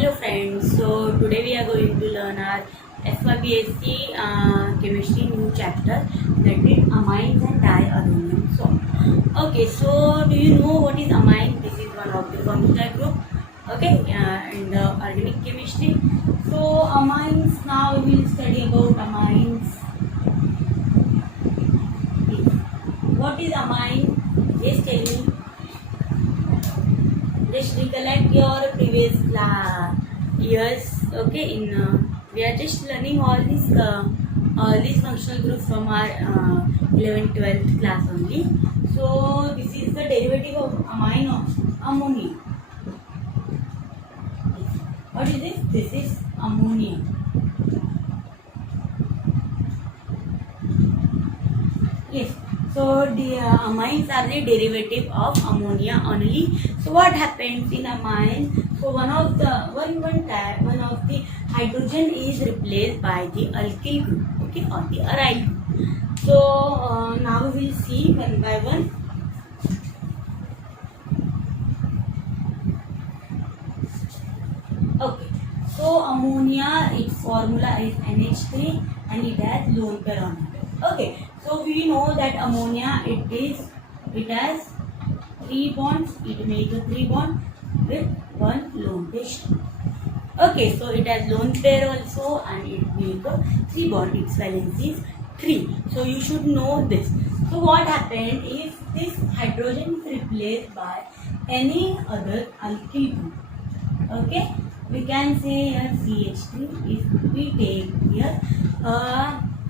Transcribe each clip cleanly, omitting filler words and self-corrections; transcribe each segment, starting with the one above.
Hello friends, so today we are going to learn our FYBSc chemistry new chapter, that is amines and diammonium salt. Okay, so do you know what is amine? This is one of the functional group, okay, in the organic chemistry. So amines, now we will study about amines. What is amine? Just tell me. Just recollect your previous years. Okay, we are just learning all these functional groups from our 11th 12th class only. So this is the derivative of amine of ammonia. What is this? This is ammonia. Yes. So the amines are the derivative of ammonia only. So what happens in amine? So one of the hydrogen is replaced by the alkyl group, okay, or the aryl group. So now we will see one by one. Okay. So ammonia, its formula is NH3 and it has lone pair on it. Okay. So we know that ammonia it has 3 bonds. It makes a 3 bond with one lone pair. Okay, so it has lone pair also and it makes a 3 bond. Its valence is 3. So you should know this. So what happened if this hydrogen is replaced by any other alkyl group? Okay, we can say here CH3. If we take here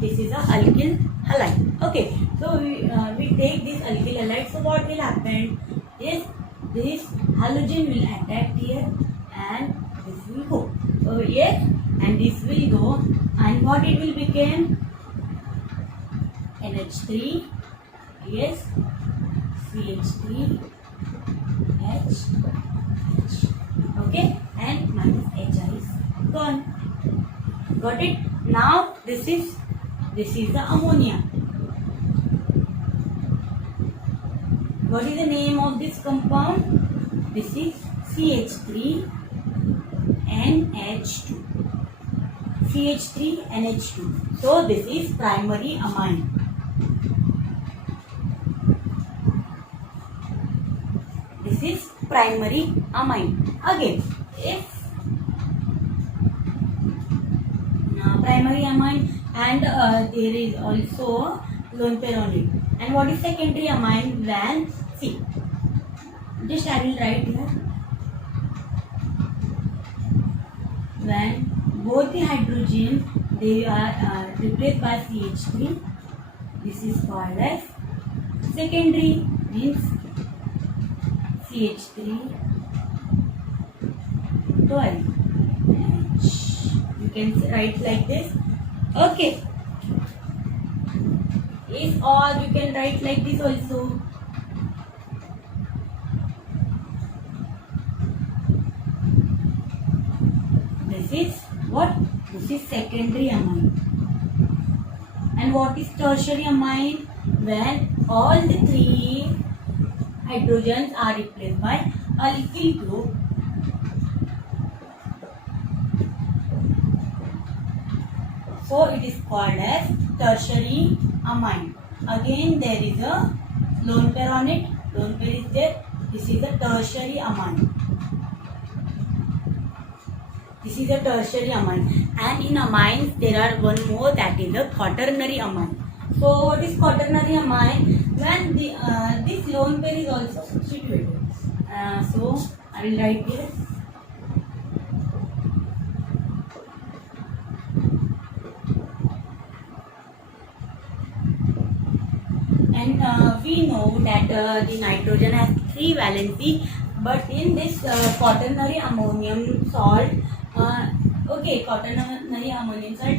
this is a alkyl halide. Okay, so we take this alkyl halide. So what will happen is this halogen will attack here and this will go. So yes, and this will go, and what it will become? NH3, yes, CH3, H, okay, and minus HI is gone. Got it? Now this is the ammonia. What is the name of this compound? This is CH3 NH2. CH3 NH2. So this is primary amine. This is primary amine. Again, if primary amine and there is also lone pair on it. And what is secondary amine? When see, just I will write here. When both the hydrogen they are replaced by CH3, this is called as secondary, means CH3 12 H. You can write like this. Okay. Is, or you can write like this also. This is what? This is secondary amine. And what is tertiary amine? When all the 3 hydrogens are replaced by alkyl group. So it is called as tertiary amine. Again there is a lone pair on it. Lone pair is there. This is a tertiary amine. This is a tertiary amine. And in amines there are one more, that is a quaternary amine. So what is quaternary amine? When this lone pair is also substituted. So I will write here. And we know that the nitrogen has 3 valency, but in this quaternary ammonium salt, quaternary ammonium salt,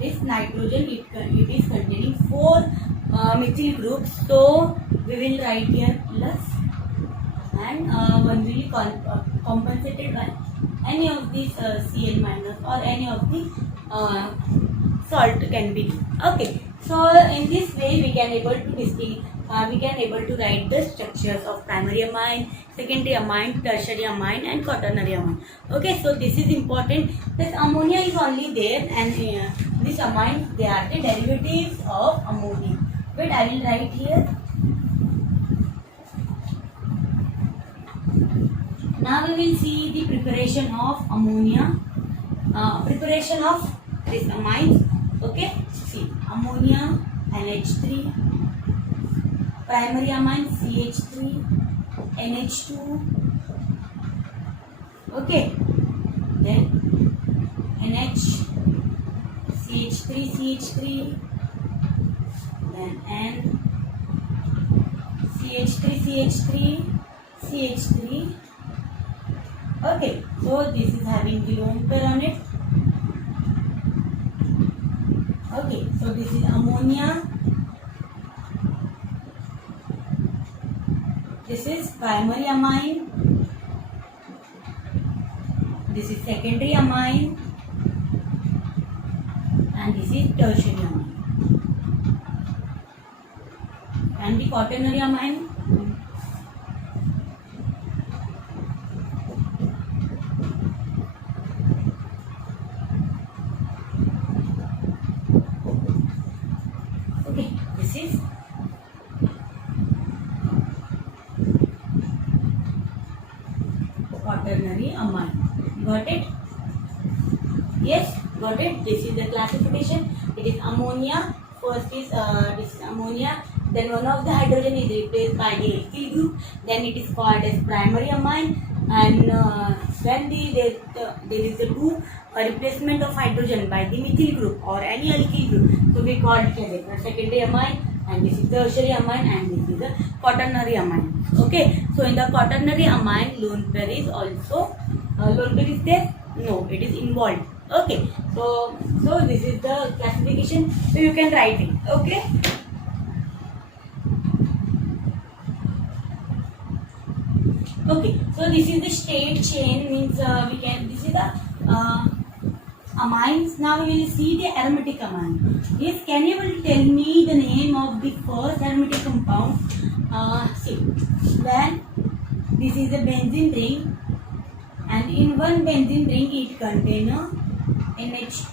this nitrogen it is containing 4 methyl groups. So we will write here plus, and one will be compensated by any of these Cl minus or any of the salt can be. Okay. So in this way we can able to we can able to write the structures of primary amine, secondary amine, tertiary amine, and quaternary amine. Okay, so this is important. This ammonia is only there, and these amines, they are the derivatives of ammonia. Wait, I will write here. Now we will see the preparation of ammonia, preparation of this amines. Okay, see, ammonia NH3, primary amine CH3, NH2. Okay, then NH, CH3, CH3, then N, CH3, CH3, CH3. Okay, so this is having the lone pair on it. Okay, so this is ammonia. This is primary amine. This is secondary amine. And this is tertiary amine. And the quaternary amine. Okay, this is quaternary amine. Got it? Yes, got it. This is the classification. It is ammonia. First is this is ammonia. Then one of the hydrogen is replaced by the alkyl group. Then it is called as primary amine. And when there is a replacement of hydrogen by the methyl group or any alkyl group, so we call it as a secondary amine. And this is the tertiary amine, and this is the quaternary amine. Okay, so in the quaternary amine, lone pair is also lone pair is there? No, it is involved. Okay, so this is the classification. So you can write it. Okay. Okay, so this is the state chain, means this is the amines. Now we will see the aromatic amine. Yes, can you will tell me the name of the first aromatic compound? See, when this is a benzene ring, and in one benzene ring it contains NH2.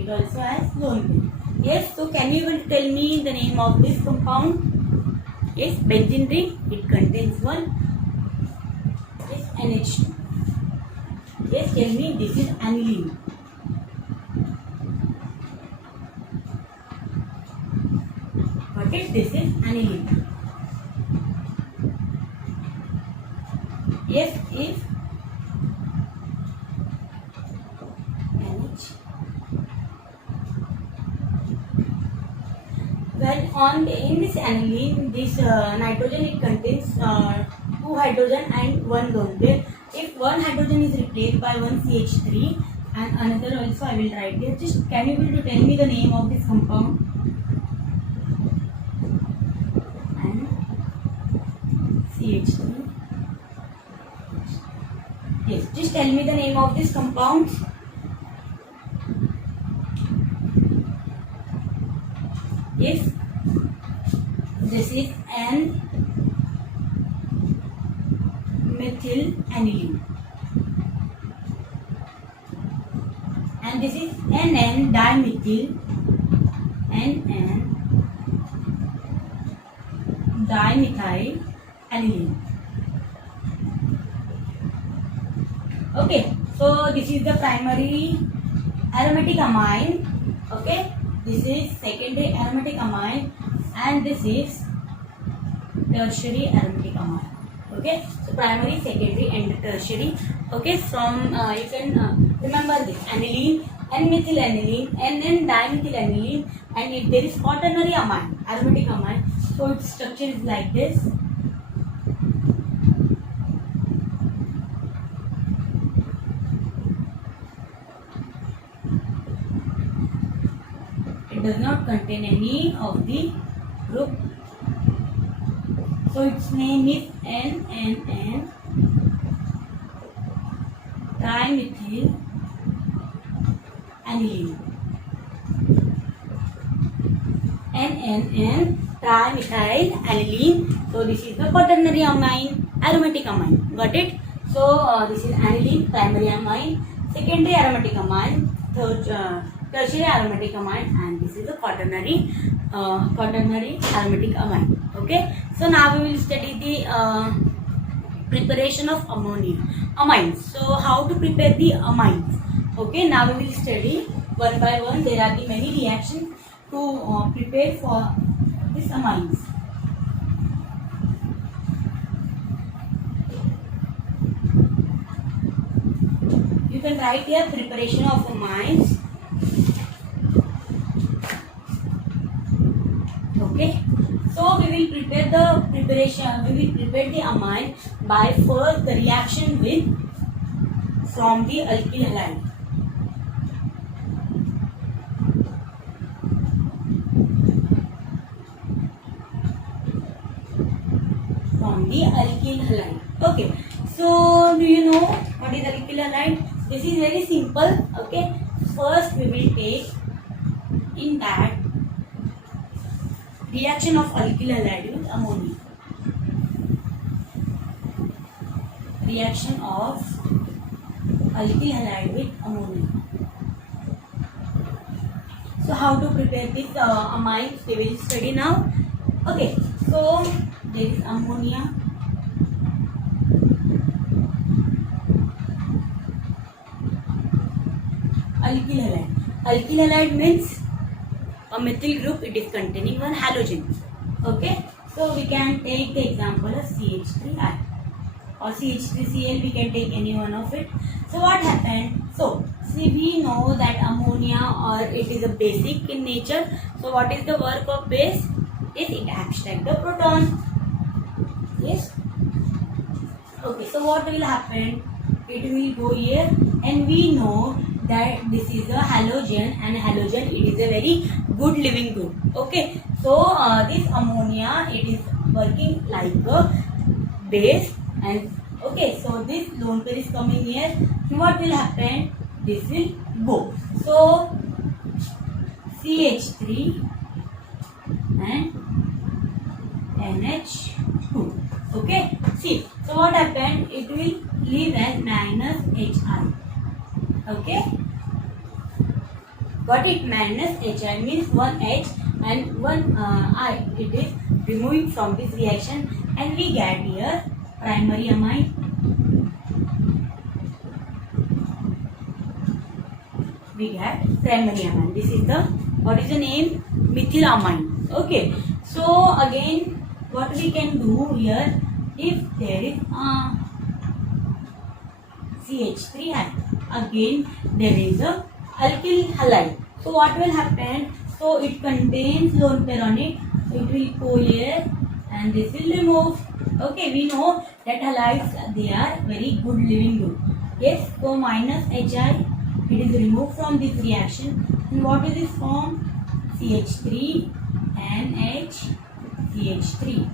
It also has lone pair. Yes, so can you will tell me the name of this compound? Yes, benzene ring, it contains one. Yes, NH2. Yes, tell me, this is aniline. What is this? Is aniline. Yes, if NH. Well, in this aniline, this nitrogen, it contains 2 hydrogen and 1 lone pair. If one hydrogen is replaced by one CH3 and another also, I will write here. Just can you will tell me the name of this compound? And CH3. Yes, just tell me the name of this compound. Yes, this is N-methyl aniline, and this is NN dimethyl aniline. Okay, so this is the primary aromatic amine. Okay, this is secondary aromatic amine, and this is tertiary aromatic amine. Okay, so primary, secondary, and tertiary. Okay, from you can remember this aniline, N-methyl aniline, NN dimethyl aniline, and if there is quaternary amine, aromatic amine, so its structure is like this. It does not contain any of the group. So its name is NNN trimethyl aniline. NNN trimethyl aniline. So this is the quaternary amine, aromatic amine. Got it? So this is aniline, primary amine, secondary aromatic amine, tertiary aromatic amine, and this is the quaternary aromatic amine. Okay. So now we will study the preparation of amines. So how to prepare the amines? Okay. Now we will study one by one. There are the many reactions to prepare for these amines. You can write here preparation of amines. Okay. So we will prepare the amine by first the reaction from the alkyl halide. From the alkyl halide. Okay. So do you know what is alkyl halide? This is very simple. Okay. First we will take in that reaction of alkyl halide with ammonia. Reaction of alkyl halide with ammonia. So how to prepare this amines we will study now. Okay. So there is ammonia. Alkyl halide. Alkyl halide means a methyl group. It is containing one halogen. Okay. So we can take the example of CH3I or CH3Cl. We can take any one of it. So what happened? So see, we know that ammonia or it is a basic in nature. So what is the work of base? Is it abstract the proton? Yes. Okay. So what will happen? It will go here, and we know that this is a halogen, and halogen it is a very good living group. Okay. So this ammonia it is working like a base, and okay. So this lone pair is coming here. What will happen? This will go. So CH3 and NH2. Okay. See. So what happened? It will leave as minus HI. Okay. Got it? Minus HI means one H and one I. It is removing from this reaction, and we get here primary amine. We get primary amine. This is the, what is the name? Methylamine. Okay. So again, what we can do here, if there is CH3I, again there is a alkyl halide. So what will happen? So it contains lone pair on it. So it will go here, and this will remove. Okay, we know that halides, they are very good living group. Yes. So minus HI, it is removed from this reaction, and what is this form? CH3 NH CH3.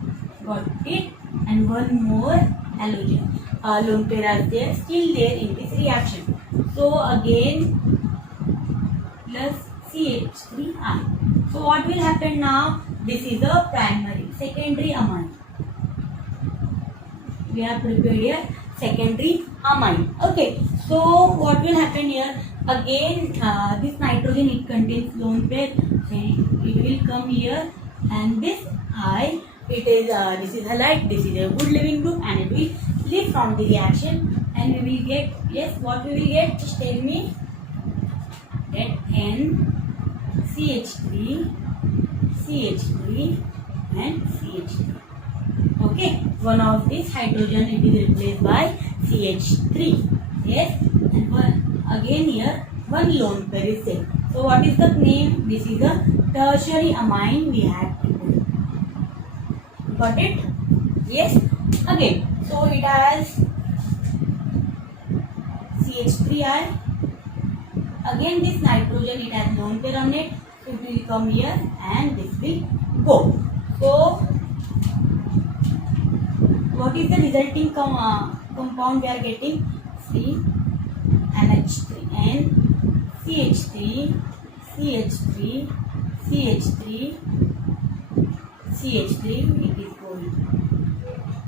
Got it? And one more halogen. Lone pair are there, still there in this reaction. So again plus CH3I. So what will happen now? This is a secondary amine. We have prepared here secondary amine. Okay. So what will happen here? Again this nitrogen, it contains lone pair. So it will come here, and this I, it is this is halide. This is a good living group, and it will leave from the reaction, and we will get, yes, what we will get? Just tell me. That NCH3 CH3 and CH3. Okay, one of this hydrogen it is replaced by CH3. Yes, and one again here one lone pair is there. So what is the name? This is a tertiary amine we have to put. Got it? Yes. Again, so it has CH3I. Again this nitrogen, it has lone pair on it. So it will come here, and this will go. So what is the resulting compound we are getting? NH3 CH3 CH3 CH3 CH3, it is going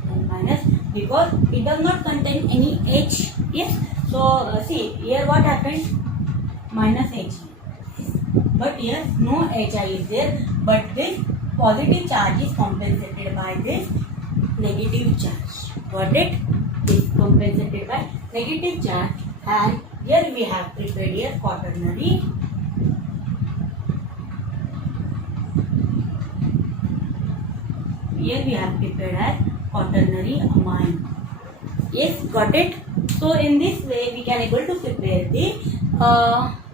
and minus, because it does not contain any H. Yes, so see here what happened, minus H, but here no HI is there, but this positive charge is compensated by this negative charge. Got it? Is compensated by negative charge, and here we have prepared here quaternary. Here we have prepared as quaternary amine. Yes, got it? So in this way we can able to prepare the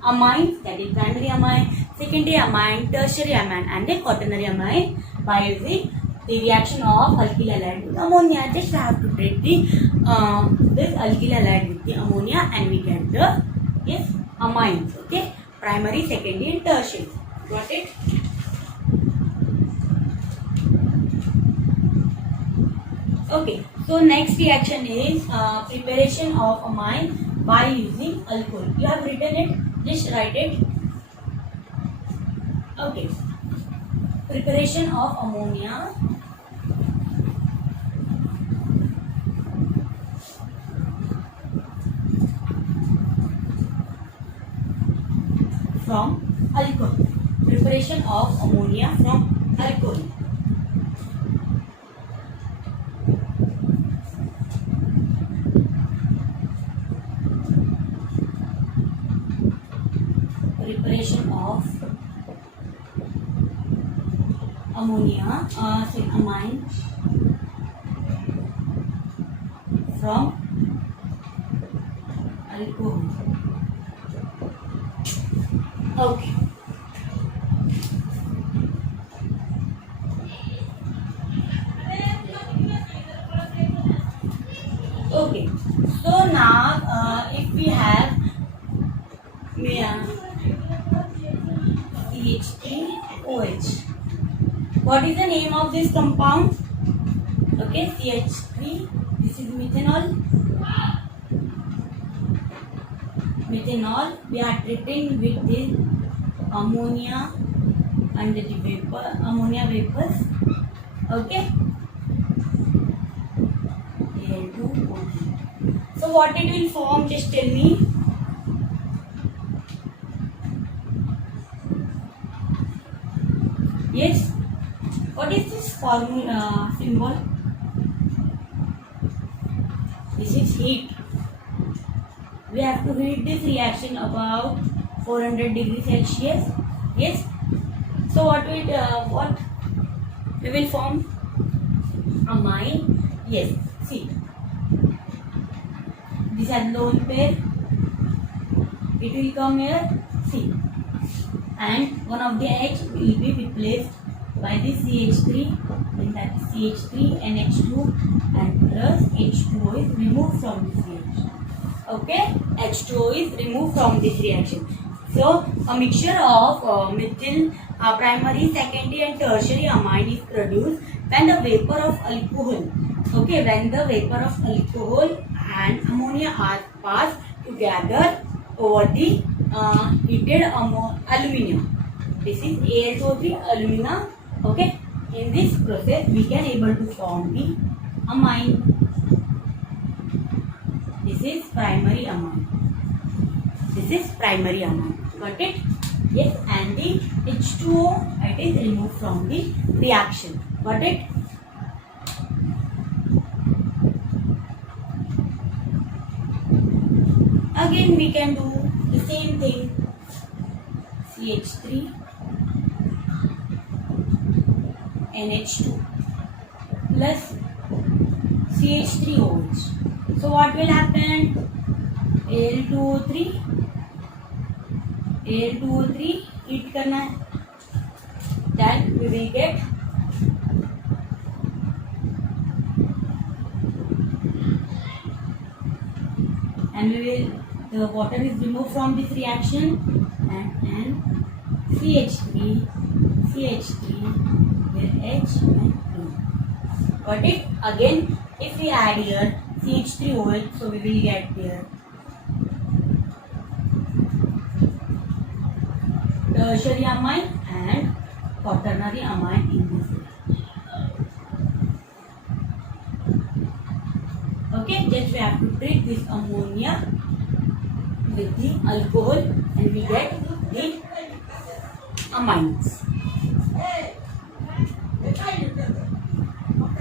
amines, that is primary amine, secondary amine, tertiary amine, and the quaternary amine by using the reaction of alkyl halide with ammonia. Just have to treat the this alkyl halide with the ammonia and we get the amines. Okay, primary, secondary, and tertiary. Got it? Okay, so next reaction is preparation of amine by using alcohol. You have written it, just write it. Okay, preparation of ammonia from alcohol. Preparation of ammonia from alcohol. Preparation of ammonia, amine from alcohol. Okay. Okay. So now, if we have CH3OH. What is the name of this compound? Okay, CH3. This is methanol. Methanol. We are treating with this ammonia and the vapor, ammonia vapors. Okay. Al2O3. So what it will form? Just tell me. Yes. What is this formula symbol? This is heat. We have to heat this reaction about 400 degrees Celsius. Yes. So what we will form? Amine. Yes. See. This has lone pair. It will come here. See. And one of the H will be replaced by the CH3, and that CH3 NH2 and plus H2O is removed from this reaction. Okay, H2O is removed from this reaction. So a mixture of methyl primary, secondary, and tertiary amine is produced when the vapor of alcohol. Okay, when the vapor of alcohol and ammonia are passed together over the heated aluminum. This is Al2O3 alumina. Okay, in this process we can able to form the amine. This is primary amine. This is primary amine. Got it? Yes, and the H2O, it is removed from the reaction. Got it? Again we can do the same thing. CH3 NH2 plus CH3OH. So what will happen? Al2O3 heat करना है. Then we will get and the water is removed from this reaction and CH3 with H and 2. Got it? Again, if we add here CH3OH, so we will get here tertiary amine and quaternary amine in this reaction. Okay, just we have to treat this ammonia with the alcohol and we get the amines.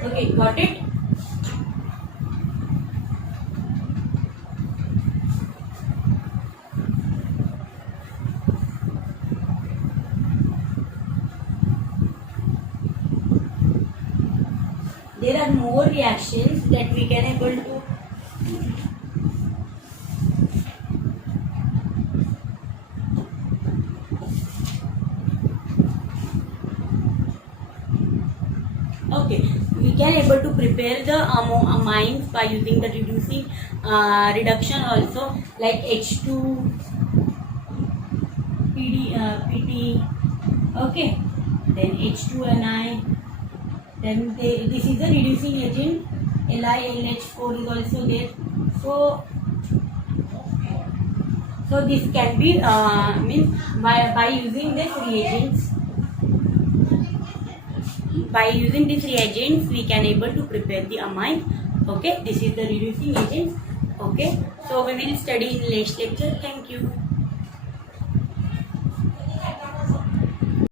Okay, got it? There are more reactions that we can able to okay, we can able to prepare the amines by using the reduction also, like H2 PT, okay, then H2Ni, then this is the reducing agent, LiLH4 is also there. So this can be means by using this reagents. By using these reagents, we can able to prepare the amine. Okay, this is the reducing agent. Okay, so we will study in next lecture. Thank you.